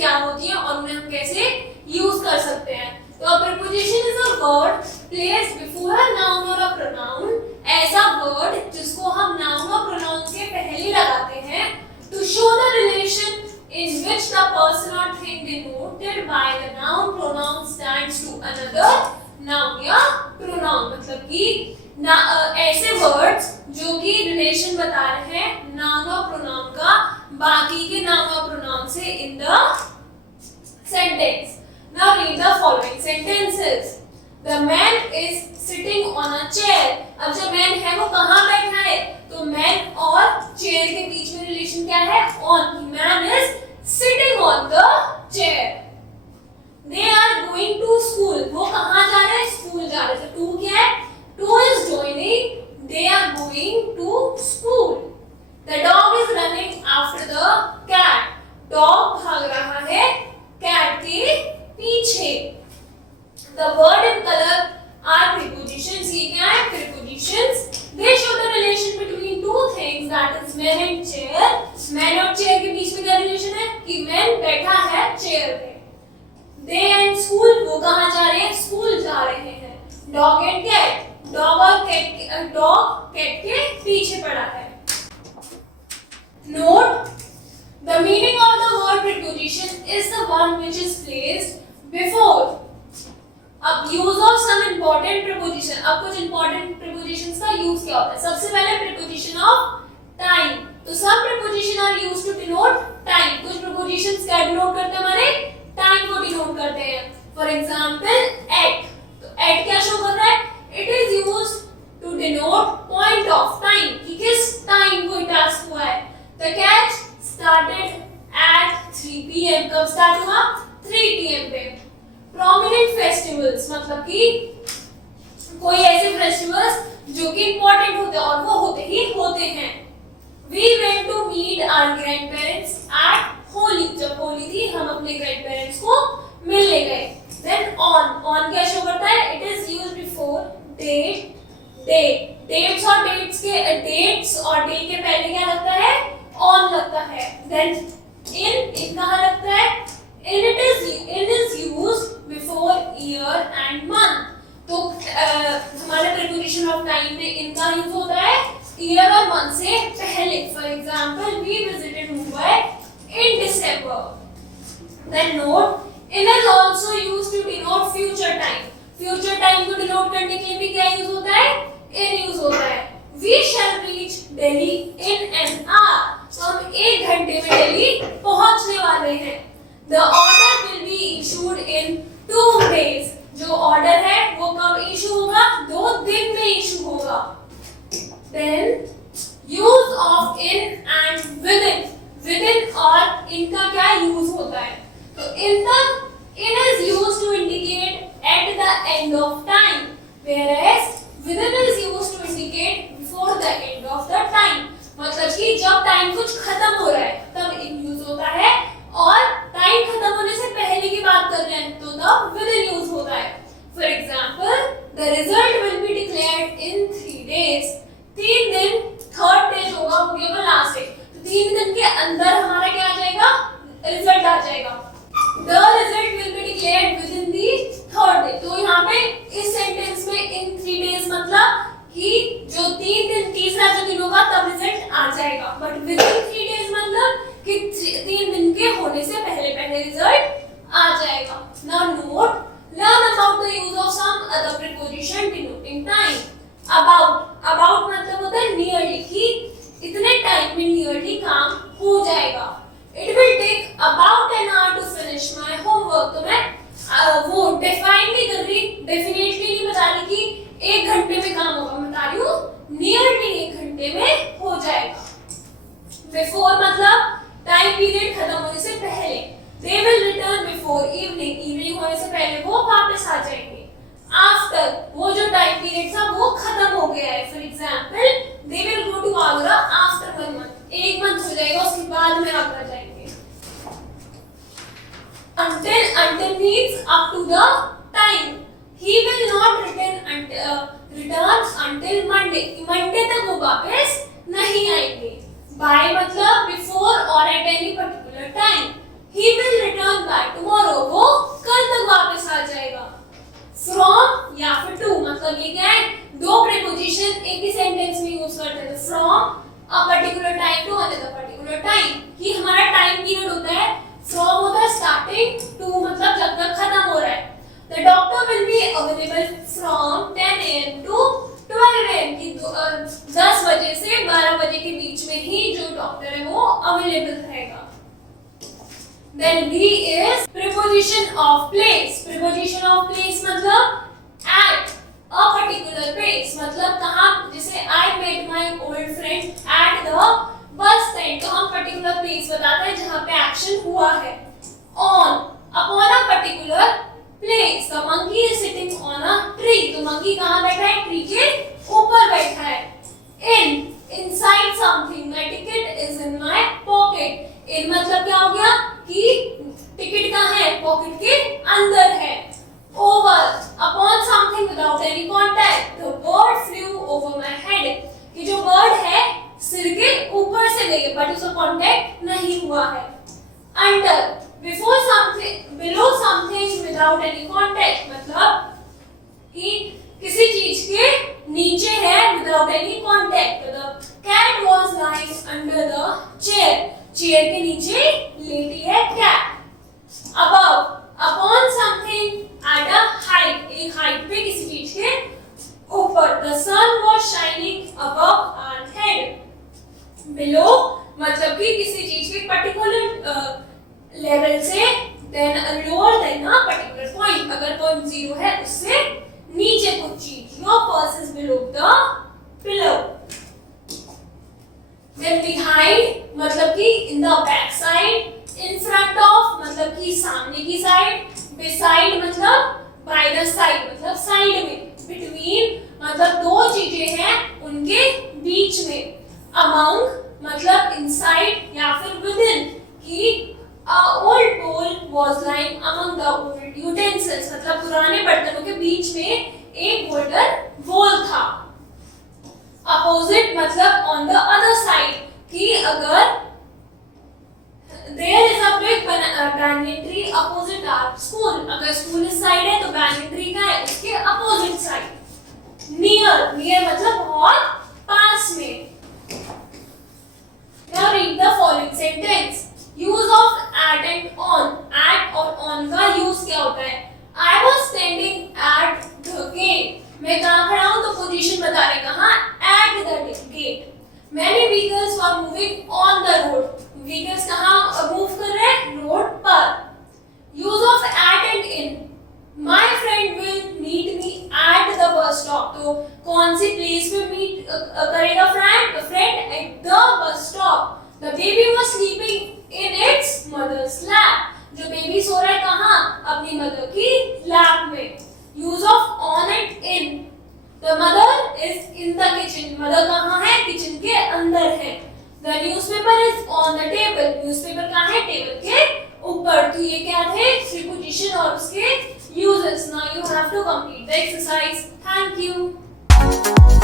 क्या होती हैं और उन्हें हम कैसे यूज कर सकते हैं। तो अ preposition is a word placed before a noun और अ प्रोनाउन, ऐसा वर्ड जिसको हम नाउन और प्रोनाउन के पहले लगाते हैं to show the relation in which the person or thing denoted by the noun pronoun stands to another noun या pronoun, मतलब कि ऐसे words जो कि रिलेशन बता रहे हैं नाउन और प्रोनाउन का बाकी के नाउन और प्रोनाउन से in the sentence. Now read the following sentences. The man is sitting on a chair. अब जो man है वो कहाँ बैठा है, तो man और chair के बीच में रिलेशन क्या है, on. Man is sitting on the chair. They are going to school. वो कहाँ जा रहे हैं, स्कूल जा रहे हैं. तो to क्या है, to is joining. They are going to school. The dog is running after the cat. Dog भाग रहा है cat के पीछे. The word and color are prepositions. ये क्या है, prepositions. They show the relation between two things, that is man and chair. Man और chair के बीच में क्या relation है कि man बैठा है chair पे. They and school, वो कहाँ जा रहे हैं, school जा रहे हैं. Dog and cat, dog और dog cat के पीछे पड़ा है. Note, the meaning of the word preposition is the one which is placed before. अब use of some important preposition, अब कुछ इम्पोर्टेंट प्रीपोजिशंस का यूज क्या होता है. सबसे पहले प्रीपोजिशन ऑफ टाइम. तो सब preposition are used to denote time. कुछ प्रीपोजिशंस क्या डिनोट करते हैं, हमारे टाइम को डिनोट करते हैं. For example at. तो एट क्या शो कर रहा है, it is used to denote point of time कि किस टाइम कोई टास्क हुआ है. The catch started at 3 PM. कब स्टार्ट हुआ, 3 PM पे. प्रोमिनेंट फेस्टिवल्स, मतलब कि कोई ऐसे फेस्टिवल्स जो कि इंपॉर्टेंट होते हैं और वो होते ही होते हैं. We went to meet our grand parents at Holi. जब होली थी हम अपने ग्रैंड पेरेंट्स को मिलने गए. Then on. ऑन क्या शो करता है, it is used before date. Day, dates और डेट्स और डे के पहले क्या लगता है, ऑन लगता है. देन इन कहाँ लगता है, it is used before year and month. तो हमारे preposition of time में इनका यूज होता है year और month से पहले. For example, we visited Mumbai in December. Then note, it is also used to denote future time. Future time को denote करने के लिए भी क्या यूज होता है, in यूज होता है. We shall reach Delhi in an hour. तो हम 1 घंटे में दिल्ली पहुंचने वाले हैं. The order will be issued in 2 days. जो order है वो कब issue होगा, 2 दिन में issue होगा. Then use of in and within. Within और in का क्या use होता है, तो in is used to indicate at the end of time, whereas within is used to indicate before the end of the time. मतलब कि जब time कुछ खत्म हो रहा है तब in यूज होता है और टाइम खत्म होने से पहले की बात कर रहे हैं तो द विदिन यूज होता है. For example, the result will be declared in 3 days. 3 दिन, थर्ड डे जो होगा वो होगा लास्ट डे. तो 3 दिन के अंदर हमारा क्या आ जाएगा, रिजल्ट आ जाएगा. The result will be declared with in the third day. तो यहाँ पे इस सेंटेंस में इन 3 days मतलब कि जो 3 दिन, तीसरा जो दिन होगा तब रिजल्ट आ जाएगा. बट विद इन 3 days मतलब कि 3 दिन के होने से पहले रिजल्ट आ जाएगा. Now note, learn about the use of some other preposition denoting time. About मतलब होता है nearly, कि इतने टाइम में nearly काम हो जाएगा. It will take about an hour to finish my homework. तो मैं वो define नहीं कर रही, definitely नहीं बता रही कि 1 घंटे में काम होगा, मैं बता रही हूँ nearly 1 घंटे में हो जाएगा. Before मतलब टाइम पीरियड खत्म होने से पहले. They will return before evening. Evening होने से पहले वो वापस आ जाएंगे. After, वो जो टाइम पीरियड था वो खत्म हो गया है. For example, they will go to Agra after 1 month. 1 month हो जाएगा, उसके बाद में आगरा जाएंगे. Until means up to the time. He will not return until Monday. Monday तक वो वापस नहीं आएंगे. By मतलब before or at any particular time. He will return मतलब ये क्या है, दो प्रीपोजिशन एक ही सेंटेंस में यूज करते हैं, from a particular time to another particular time, कि हमारा टाइम पीरियड होता है फ्रॉम होता है स्टार्टिंग टू मतलब जब तक खत्म हो रहा है। The doctor will be available from 10 AM to 12 AM, की 10 बजे से 12 बजे के बीच में ही जो डॉक्टर है वो अवेलेबल रहेगा। Then B is preposition of place. Preposition of place मतलब at a particular place, मतलब कहाँ, जैसे I met my old friend at the bus stand, तो हम particular place बताते हैं जहाँ पे action हुआ है। On, upon a particular place. The monkey is sitting on a tree. तो monkey कहाँ बैठा है, tree के ऊपर बैठा है। In, inside something. My ticket is in my pocket. In मतलब क्या हो गया कि टिकट कहाँ है, पॉकेट के अंदर है। Over, upon something without any contact. The bird flew over my head. कि जो बर्ड है सिर के ऊपर से गई है बट उसका कांटेक्ट नहीं हुआ है। Under, before something, below something without any contact, मतलब कि किसी चीज के नीचे है without any contact। मतलब cat was lying under the chair. Chair के नीचे लेटी है cat. Above, upon something at a height, एक हाइट पे किसी चीज के ऊपर। The sun was shining above our head. Below मतलब कि किसी चीज के पर्टिकुलर लेवल से then lower than a particular point, अगर पॉइंट 0 है उससे नीचे कुछ चीज। Your purse is below the pillow. Then behind मतलब कि in the back side, in front of मतलब कि सामने की साइड, beside मतलब by the side मतलब साइड में, between मतलब दो चीजें हैं उनके बीच में, among मतलब inside या फिर within, कि a old bowl was lying among the old utensils मतलब पुराने बर्तनों के बीच में एक गोल्डन बोल था। Opposite मतलब on the other side, कि अगर there is a big banyan tree opposite our school, अगर स्कूल इस साइड है तो banyan tree का है उसके opposite side। Near, near मतलब बहुत पास में। Now read the following sentence. Use of at and on. At और on का use क्या होता है? I was standing at the gate. मैं कहाँ खड़ा हूँ तो पोजीशन बता रहे कहाँ, at the gate. Many vehicles were moving on the road. Vehicles कहाँ move कर रहे हैं, रोड पर। Use of at and in. My friend will meet me at the bus stop. तो कौन सी प्लेस पे मीट करेगा friend, friend at the bus stop. The baby was sleeping in its mother's lap. जो baby सो रहा है कहाँ, अपनी mother की लैप में। Use of on and in. The mother is in the kitchen. Mother कहाँ है, किचन के अंदर है। The newspaper is on the table. Newspaper कहाँ है, टेबल के ऊपर। तो ये क्या थे, preposition और उसके uses. Now you have to complete the exercise. Thank you.